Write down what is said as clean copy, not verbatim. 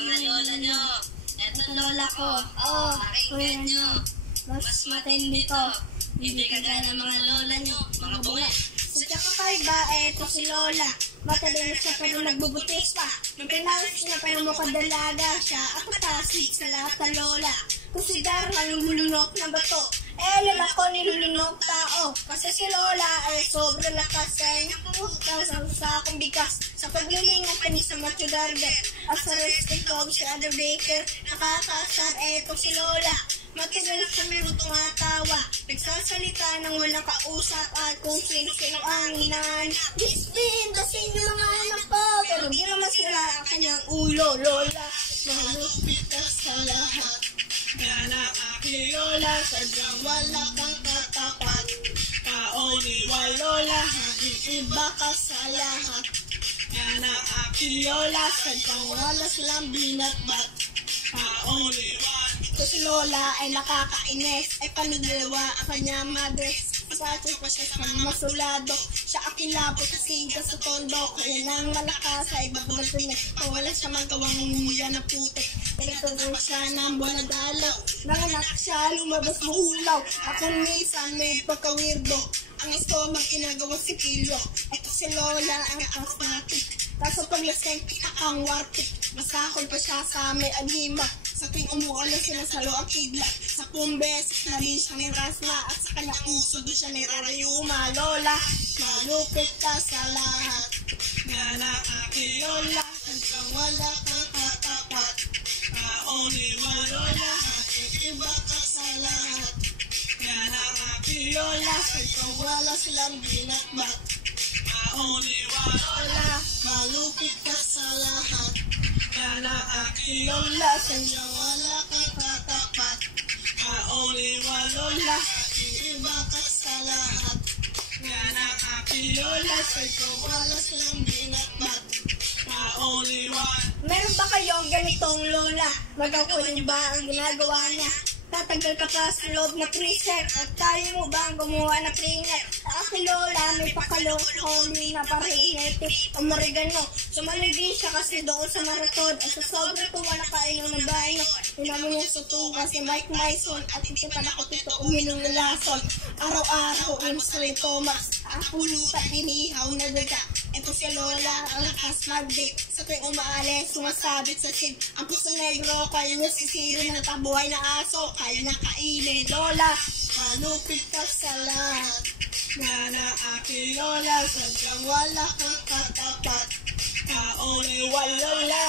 mga lola nyo. Eto lola ko, pakinggan nyo. Mas matindi to. Hindi kagaya ng mga lola nyo, mga bunga. Sa kakaiba, eto si Lola. Matalino siya pero nagbubutis pa. Nung pinangis niya pero makadalaga siya. At matasig sa lahat ng lola. Kung si Darla yung hulunok na bato, lola ko nilulunok tao. Kasi si Lola ay sobrang lakas. Kaya niya pumunta sa akong bigas. Sa paglilingan pa ni sa Matthew Garden. At sa resting dog si Other Baker. Nakakasar, eto si Lola. Matigal siya meron tumatawa. Nagsasalita ng walang kausap. At kung sino-sino ang inaan. Disbin, dasin yung mga anak ko. Pero di naman sila ang kanyang ulo. Lola, malupit ka sa lahat. Gana aking lola, sadyang wala kang katapat. Kaoniwa lola, iba ka sa lahat. Gana aking lola, sadyang wala silang binatbat. Kaoniwa. Ito si Lola ay nakakainis. Ay panagdalawa ang kanya madres. Pasasay pa siya sa masulado. Siya aking labot kasi ka sa tondo. Kaya nang malakas ay babalatun niya. Wala siya magawang umuya na putik. Pinagtagong siya ng buwan na dalaw. Nanganak siya, lumabas mahulaw. Ako minsan may pagka-weirdo. Ang estomag ginagawa si Kilo. Ito si Lola ang asmatic. Kaso paglaseng ang wartik. Masakol pa siya sa may anima. Sa tuwing umuulan sila sa ang kidlat. Sa beses na rin siya may rasma. At sa kanyang puso doon siya may rarayuma. Lola, malupit ka sa lahat. Gana aking lola, sadyang wala kang katapat. Kaoniwa lola, iba ka sa lahat. Gana aking lola, sadyang wala silang binatbat. Kaoniwa lola, malupit ka sa lahat. Gana aking lola, sadyang wala kang katapat. Kaoniwa lola, iba ka sa lahat. Gana aking lola, sadyang wala silang binatbat. Kaoniwa. Meron ba kayong ganitong Lola? Magkakuha niyo ba ang ginagawa niya? Tatagal ka pa sa loob na freezer. At kaya mo ba ang gumawa na cleaner? Sa aking Lola, may pakalong-holy na parinetic o marigano. Sumali din siya kasi doon sa marathon. At sa sobrang tuwa na kainom ng bayo. Tinamo niya sa tuwa si Mike Myson. At hindi pa nakapito uminom na lason. Araw-araw ang Sri Thomas. Ang pulutan inihaw na daga. Ito si Lola, ang lakas mag-date. Sa tuwing umaalis, sumasabit sa sim. Ang puso negro, kaya niya sisiri ng tabuhay na aso. Kaya niya kainin. Lola, malupit ka sa lahat. Gana aking lola, sadyang wala kang katapat. Kaoniwa lola.